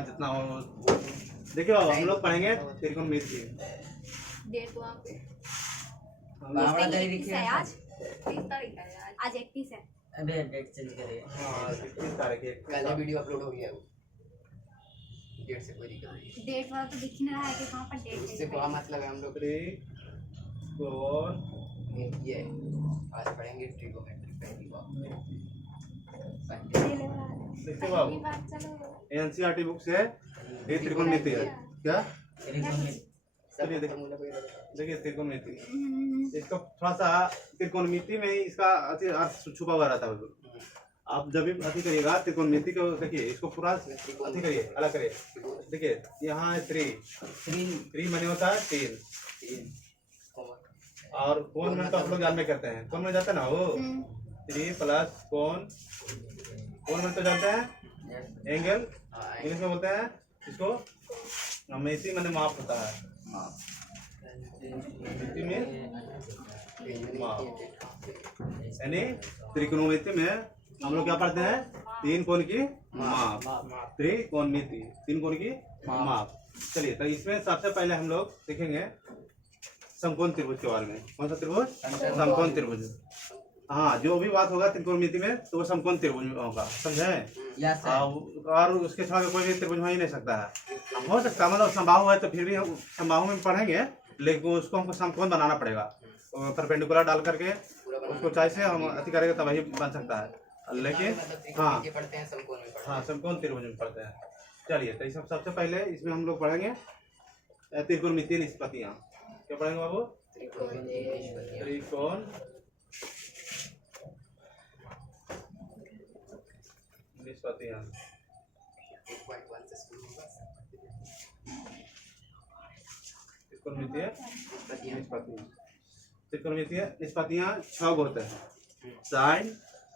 जितना हो। देखिए बाबा, हम लोग पढ़ेंगे त्रिकोणमिति। डेट वहाँ पे आज 30 तारीख है आज। आज 31 है। अबे डेट चेंज करिए। हाँ 31 तारीख है। कल वीडियो अपलोड हो गया है वो, डेट से कोई दिक्कत नहीं है। डेट वाला तो दिख ही नहीं रहा है कि कहाँ पर डेट है। उससे कोई मतलब है हम लोग त्रिकोण ये आज पढ़ेंगे ट्रिगोनोमेट्री पहली बार। देखिए बाबू, एनसीईआरटी बुक से ये त्रिकोणमिति है। क्या? चलिए देखिए त्रिकोणमिति, इसका थोड़ा सा त्रिकोणमिति में इसका अर्थ छुपा हुआ रहता है। आप जब भी अति करिएगा त्रिकोणमिति को, देखिए इसको पूरा अति करिए, अलग करिए। देखिए यहाँ है त्रि माने होता है 3, और कोण में तो आप लोग जान में करते हैं, कोण में जाता है ना वो 3 प्लस कोण में तो जानते हैं एंगल, इंग्लिश में बोलते हैं इसको मिति, माने माप होता है। मिति में माप, यानी त्रिकोणमिति में हम लोग क्या पढ़ते हैं? 3 कोण की माप, त्रिकोणमिति 3 कोण की माप। चलिए तो इसमें सबसे पहले हम लोग देखेंगे समकोण त्रिभुज के बारे में। कौन सा त्रिभुज? समकोण त्रिभुज। हाँ, जो भी बात होगा त्रिकोणमिति में तो वो समकोण त्रिभुज होगा, समझे? और उसके साथ कोई भी त्रिभुज हो ही नहीं सकता है। हो सकता मतलब संभाव है तो फिर भी हम संभाव में पढ़ेंगे, लेकिन उसको हमको समकोण बनाना पड़ेगा। परपेंडिकुलर डाल करके उसको चाहे से हम अति करेंगे तब ही बन सकता है। लेकिन हाँ समकोण त्रिभुज में पढ़ते हैं। चलिए तो सबसे पहले इसमें हम लोग पढ़ेंगे त्रिकोणमितीय निष्पत्तियाँ। क्या पढ़ेंगे बाबू? त्रिकोण निष्पत्तियाँ। त्रिकोणमितीय निष्पत्तियाँ 6 होते हैं। Sine,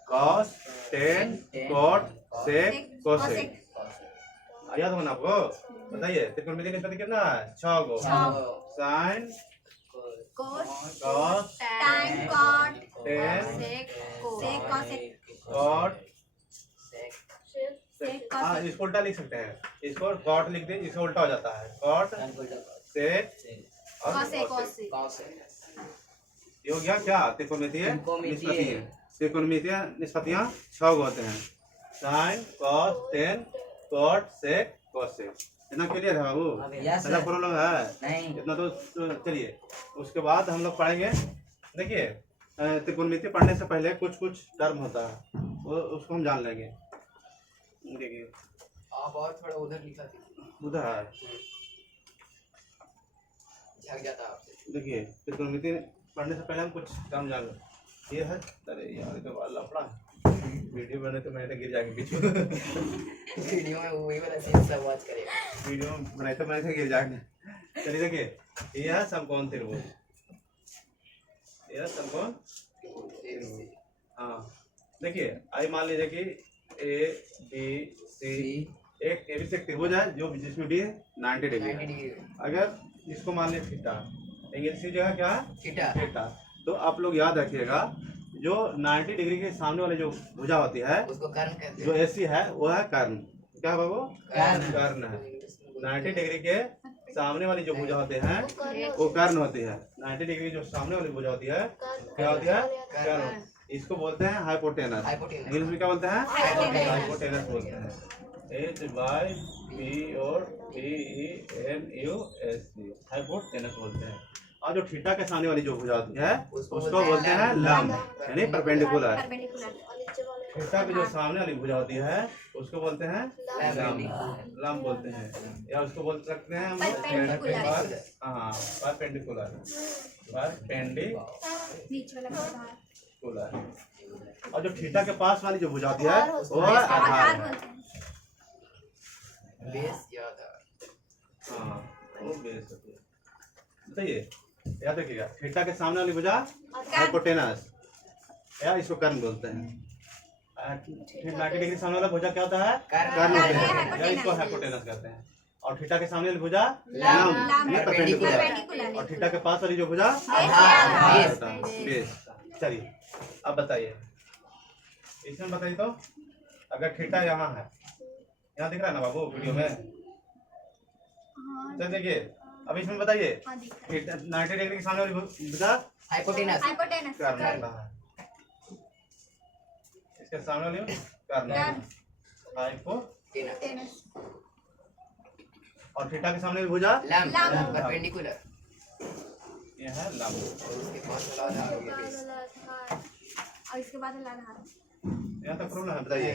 cos, tan, cot, sec, cosec. याद होना आपको? बताइए त्रिकोणमितीय निष्पत्ति कितना है? 6 गो। Sine, cos, time cot, tan, sec, cosec, cot, sec, हाँ इसको उल्टा लिख सकते हैं। इसको कॉट लिख दें, इसको उल्टा हो जाता है। कॉट, सेक और कोसेक। ये हो गया क्या? त्रिकोणमितीय निष्पत्तियाँ। त्रिकोणमितीय निष्पत्तियाँ 6 होते हैं। Sine, cos, tan, cot, sec, cosec. इतना क्लियर है बाबू? ऐसा प्रॉब्लम है इतना तो चलिए उसके बाद हम लोग पढ़ेंगे। देखिए त्रिकोणमिति पढ़ने से पहले कुछ टर्म होता है, वो उसको हम जान लेंगे। देखिए आप और थोड़ा उधर लिखा दीजिए, उधर है, झक जाता है आपसे। देखिए त्रिकोणमिति पढ़ने से पहले हम कुछ टर्म जान लें। ये है, अरे यार तो लफड़ा वीडियो बने तो मैंने गिर जाएंगे बीच में। वीडियो में वही वाला सीन सब वॉच करेगा, वीडियो बनाए तो गिर जाएंगे। चलिए देखिए ये है समकोण त्रिभुज, ये है समकोण त्रिभुज। हाँ देखिए आई मान लीजिए कि ए बी सी एक ABC त्रिभुज है जो जिसमें भी 90 डिग्री है। अगर इसको मान लीजिए थीटा, एंगल सी जो है क्या है? थीटा। तो आप लोग याद रखिएगा जो 90 डिग्री के सामने वाले जो भुजा होती है उसको कर्ण कहते हैं। जो AC है वो है कर्ण। क्या बाबू? कर्ण है। 90 डिग्री के सामने वाली जो भुजा होते हैं वो कर्ण होती है। 90 डिग्री जो सामने वाली भुजा होती है क्या होती है? कर्ण। इसको बोलते हैं हाइपोटेनस। इंग्लिश में क्या बोलते हैं? हाइपोटेनस बोलते हैं। HYPOTENUS हाइपोटेनस बोलते हैं। और जो थीटा के सामने वाली जो भुजा होती है उसको बोलते हैं लंब, यानी परपेंडिकुलर। थीटा की जो सामने वाली भुजा होती है उसको बोलते हैं लंब बोलते हैं, या उसको बोल सकते हैं हम परपेंडिकुलर। और जो थीटा के पास वाली जो भुजा होती है वो आधार है। बेस या आधार। हाँ वो बेस होती है। बताइए याद रखिएगा थीटा के सामने वाली भुजा हाइपोटेनस या इसको कर्ण बोलते हैं। 90 डिग्री सामने वाला भुजा क्या होता है? कर्ण होता है, या इसको हाइपोटेनस कहते हैं। और थीटा के सामने वाली भुजा लंब परपेंडिकुलर, और थीटा के पास वाली जो भुजा आधार होता है, बेस। चलिए अब बताइए इसमें बताइए तो अगर थीटा यहाँ है यहाँ दिख रहा है ना बाबू वीडियो में? हाँ चल देखिए अब इसमें बताइए हाँ दिख रहा है 90 डिग्री के सामने वाली भुजा हाइपोटेनस हाइपोटेनस कर्ण होता है। इसके सामने वाली कर्ण हाइपोटेनस। टेनस और थीटा के सामने वाली भुजा लंब लंब। परपेंडिकुलर ये है लंब। उसके पास वाला आधार हो गया बेस और इसके बाद लाल हाथ यहाँ तक प्रॉब्लम है बताइए।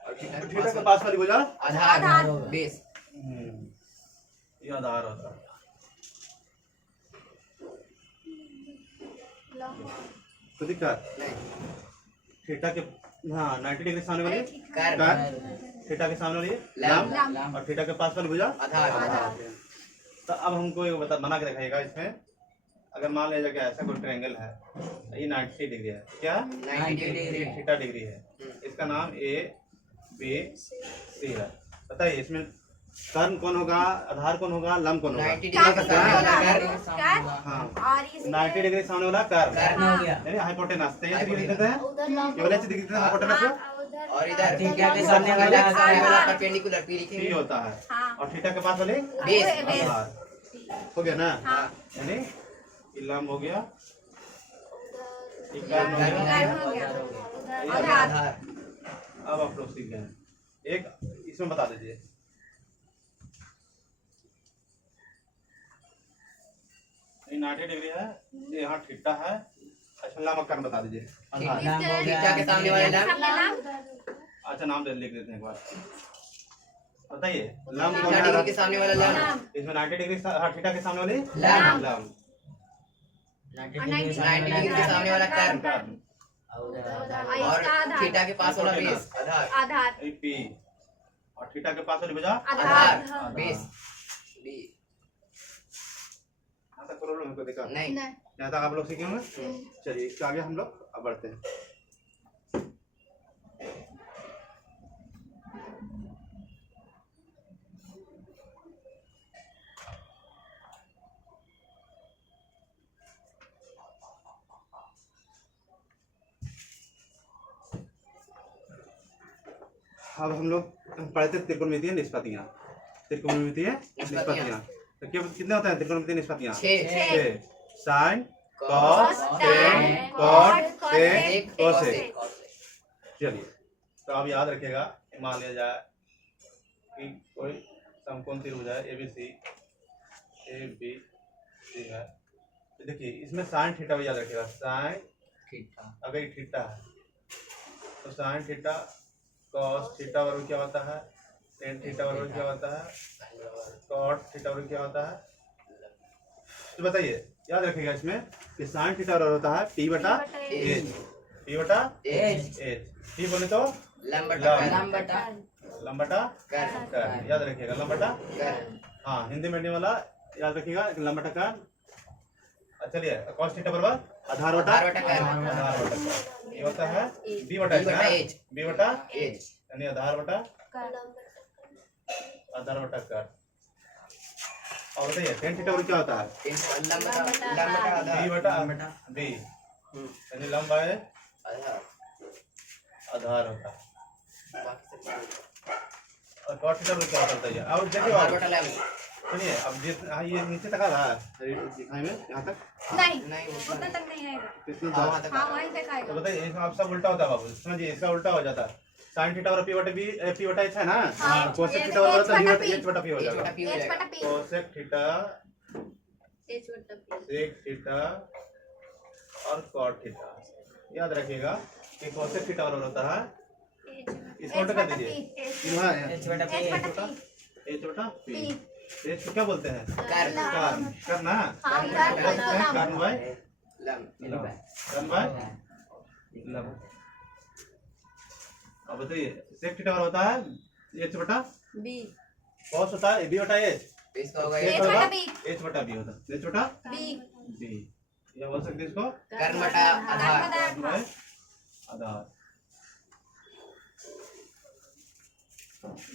और थीटा के थीटा के पास पास वाली भुजा आधार बेस ये आधार होता है। तो दिक्कत नहीं थीटा के हाँ 90 डिग्री सामने वाली कर्व थीटा के सामने वाली लंब लंब और थीटा के पास वाली भुजा आधार तो अब हमको ये बना के दिखाइएगा इसमें। अगर मान लिया जाए कि ऐसा कोई ट्रायंगल है ये 90 डिग्री है क्या 90 डिग्री थीटा डिग्री है। इसका नाम ए बी सी है। बताइए इसमें कर्ण कौन होगा आधार कौन होगा लंब कौन होगा? 90 डिग्री का कर्व हाँ और ये 90 डिग्री सामने वाला कर्ण कर्व हो गया यानी हाइपोटेनस। तो ये डिग्री देते हैं ये वाला डिग्री देते हैं हाइपोटेनस को और इधर थीटा के सामने वाला परपेंडिकुलर पी पी लिखेंगे होता है हाँ और थीटा के पास वाले बेस आधार हो गया ना। हाँ यानी ये लंब हो गया ये कर्ण हो गया। कर्व हो गया ये आधार आधार अब आप लोग सीख गए। एक इसमें बता दीजिए ये 90 डिग्री है ये यहाँ थीटा है। अच्छा लंब कर्ण बता दीजिए आधार। थीटा के सामने वाला लंब अच्छा नाम लिख देते हैं एक बार बताइए लंब कौन थीटा डिग्री के है? सामने वाला लंब इसमें 90 डिग्री थीटा के सामने वाली लंब। लंब 90 डिग्री के सामने वाला कर्व कर्ण और थीटा के पास वाला बेस आधार आधार ये पी और थीटा के पास वाली भुजा आधार बेस बी यहाँ तक प्रॉब्लम है कोई दिक्कत नहीं यहाँ तक आप लोग सीखे होंगे। चलिए इसके आगे हम लोग अब बढ़ते हैं। अब हम लोग पढ़ते त्रिकोणमितीय निष्पत्तियाँ। त्रिकोणमितीय निष्पत्तियाँ तो क्या कितने होते हैं त्रिकोणमितीय निष्पत्तियाँ? 6 sine cos tan cot sec cosec. चलिए तो आप याद रखिएगा मान लिया जाए कि कोई समकोण त्रिभुज है ए बी सी है तो देखिए इसमें साइन थीटा भी याद रखिएगा। साइन थीटा अगर ये थीटा है तो साइन थीटा कॉस थीटा बराबर क्या होता है टेन थीटा बराबर क्या होता है कॉट थीटा बराबर क्या होता है। तो बताइए याद रखिएगा इसमें कि साइन थीटा बराबर होता है पी बटा एच। पी बटा एच एच पी बोले तो लंब बटा लंब बटा कर्व कर्व याद रखिएगा लंब बटा कर्व हाँ हिंदी मीडियम वाला याद रखिएगा लंब बटा कर्व। चलिए कॉस थीटा बराबर आधार बटा आधार बटा कर्व आधार बटा कर्व। ये होता है बी बटा एच बी बटा एच यानी आधार बटा कर्व। और बताइए टेन थीटा बराबर क्या होता है लंब बटा बी आधार बटा बी यानी लंब बाय आधार आधार होता है। बाकी सब और कॉट थीटा बराबर क्या होता है अब देखिए आधार आप बटा लंब सुनिए अब ये नीचे तक आ रहा है दिखाई में यहाँ तक नहीं नहीं उतना तक नहीं आएगा कितना हाँ, था? हाँ, तक हाँ वहीं तक तो आएगा बताइए इसमें आप सब उल्टा होता है बाबू समझिए इसका उल्टा हो जाता है। साइन थीटा बराबर पी बटा एच है ना हाँ, कोसेक ये थीटा बराबर H बटा P। एच बटा पी हो एच जाएगा। बटा पी हो एच जाएगा बटा पी कोसेक थीटा एच बटा पी सेक थीटा और कॉट थीटा याद रखिएगा कि कोसेक थीटा बराबर होता है इसको उल्टा कर दीजिए एच बटा पी एच बटा पी एच को क्या बोलते हैं कर्व कर्ण करना हाँ कर्व कर्ण बाय लंब कर्ण बाय लंब। अब बताइए सेक थीटा बराबर होता है एच बटा बी कॉस होता है बी बटा एच इसका होगा एच एच बटा बी एच बटा बी होता है एच बटा बी बी या बोल सकते हैं इसको कर्व बटा आधार कर्ण बाय आधार।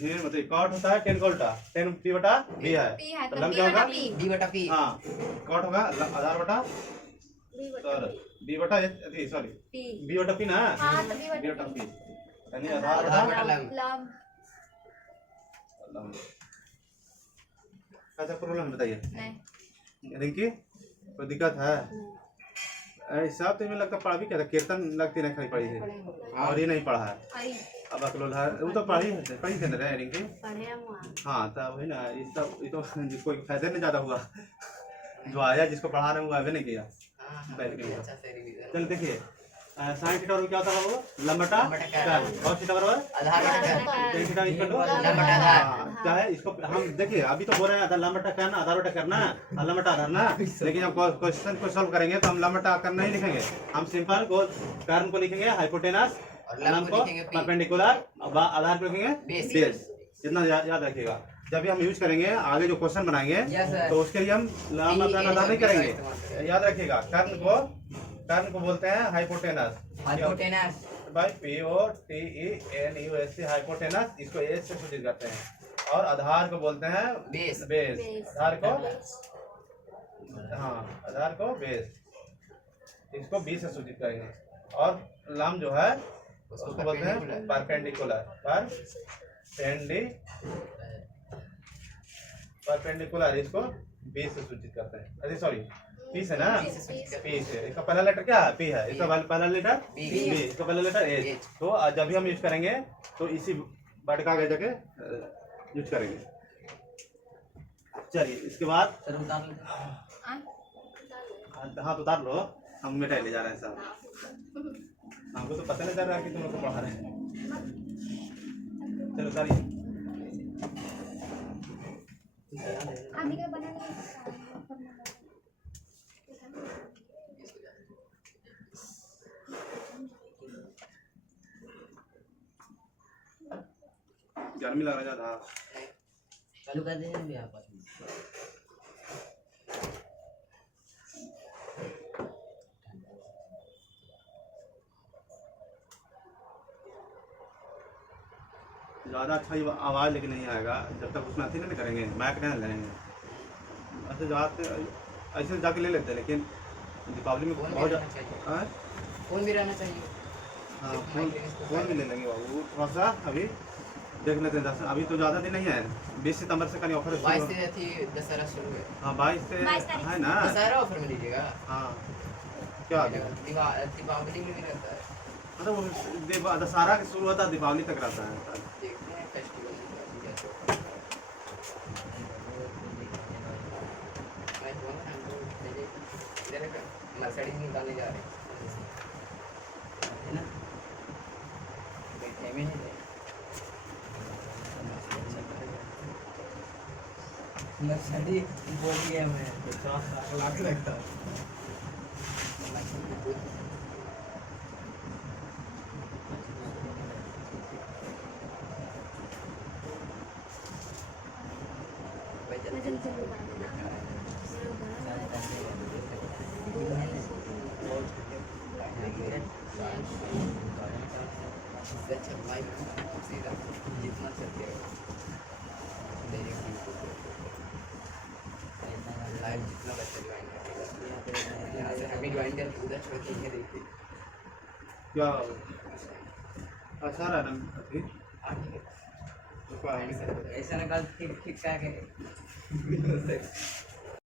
ये बताइए कॉट होता है टेन का उल्टा टेन पी बटा बी है पी है तो तो लंब बी क्या बटा होगा पी बी बटा पी हाँ कॉट होगा आधार बटा बी बटा सर बी बटा सॉरी पी बी बटा पी ना हाँ तो बी बी बटा बटा पी यानी आधार आधार बटा बटा लंब लंब ऐसा प्रॉब्लम है बताइए नहीं रिंकी कोई दिक्कत है ऐसा तो मुझे लगता पढ़ा भी क्या था कीर्तन लगती नहीं खाली पढ़ी है और ये नहीं पढ़ा है आई अब अकलोल है वो तो पढ़ी थे ना रे रिंकी पढ़े हम वहाँ हाँ तब वही ना ये सब ये तो जिसको फायदे नहीं ज़्यादा हुआ जो आया जिसको पढ़ा रहे हैं वो आगे नहीं किया बैठ के अच्छा से रिवीजन चल देखिए साइन थीटा क्या होता है वो लंबटा कर्ल और थीटा बराबर आधार बटा tan थीटा इक्वल टू लंबटा आधार क्या है इसको हम देखिए अभी तो बोल रहे हैं आधार लंबटा करना आधार बटा करना और लंबटा आधार ना लेकिन जब क्वेश्चन को सॉल्व करेंगे तो हम लंबटा करना ही लिखेंगे हम सिंपल को कर्न को लिखेंगे हाइपोटेनस और लंब लंब को को लिखेंगे P। परपेंडिकुलर आधार को लिखेंगे बेस। बेस जितना याद रखिएगा जब भी हम यूज करेंगे आगे जो क्वेश्चन बनाएंगे Yes, sir। तो उसके लिए हम लंब अपना आधार नहीं करेंगे याद रखिएगा कर्ण को बोलते हैं हाइपोटेनस हाइपोटेनस बाय POTENUS हाइपोटेनस इसको एस से सूचित करते हैं और आधार को बोलते हैं बेस। Base base. आधार को हाँ आधार को बेस इसको बी से सूचित करेंगे और लंब जो है उसको बोलते हैं परपेंडिकुलर परपेंडिकुलर इसको बी से सूचित करते हैं अरे सॉरी पी से ना P से सूचित करते पी से इसका पहला लेटर क्या है पी है इसका पहला लेटर B। बी इसका पहला लेटर एच H। तो जब भी हम यूज करेंगे तो इसी वर्ड का आगे जाके यूज करेंगे चलिए इसके बाद हाँ हाँ तो उतार लो हम मिठाई ले जा रहे हैं सब हमको तो पता नहीं चल रहा है कि तुम लोग को पढ़ा रहे हैं चलो उतारिए आदि का बना नहीं गर्मी लग रहा है ज्यादा चालू कर दीजिए भी आप ज़्यादा अच्छा ही आवाज़ लेकिन नहीं आएगा जब तक उसमें अथी नहीं करेंगे मैक नहीं लेंगे ऐसे जाते ऐसे जाके ले लेते हैं लेकिन दीपावली में फोन भी बहुत रहना चाहिए हाँ फोन भी रहना चाहिए हाँ फोन भी ले लेंगे बाबू थोड़ा सा अभी देख लेते हैं 10 अभी तो ज़्यादा दिन नहीं है 20 सितंबर से कहीं ऑफर 22 से थी दशहरा शुरू है हाँ 22 से 22 तारीख है ना दशहरा ऑफर में लीजिएगा हाँ क्या दीपावली में भी रहता है मतलब वो दशहरा के शुरू होता है दीपावली तक रहता है देखते हैं फेस्टिवल मैं बोल रहा हूँ इधर का मर्सिडीज निकालने जा रहे हैं ना बैठे में नहीं मर्सिडीज बोल दिया मैं 50 लाख लगता है जितना सत्य लाइव जितना बच्चा ज्वाइन करेगा यहाँ से हमें ज्वाइन करके उधर छोड़ के ये देखते क्या अच्छा रहा ना अभी ऐसा ना कल ठीक ठीक क्या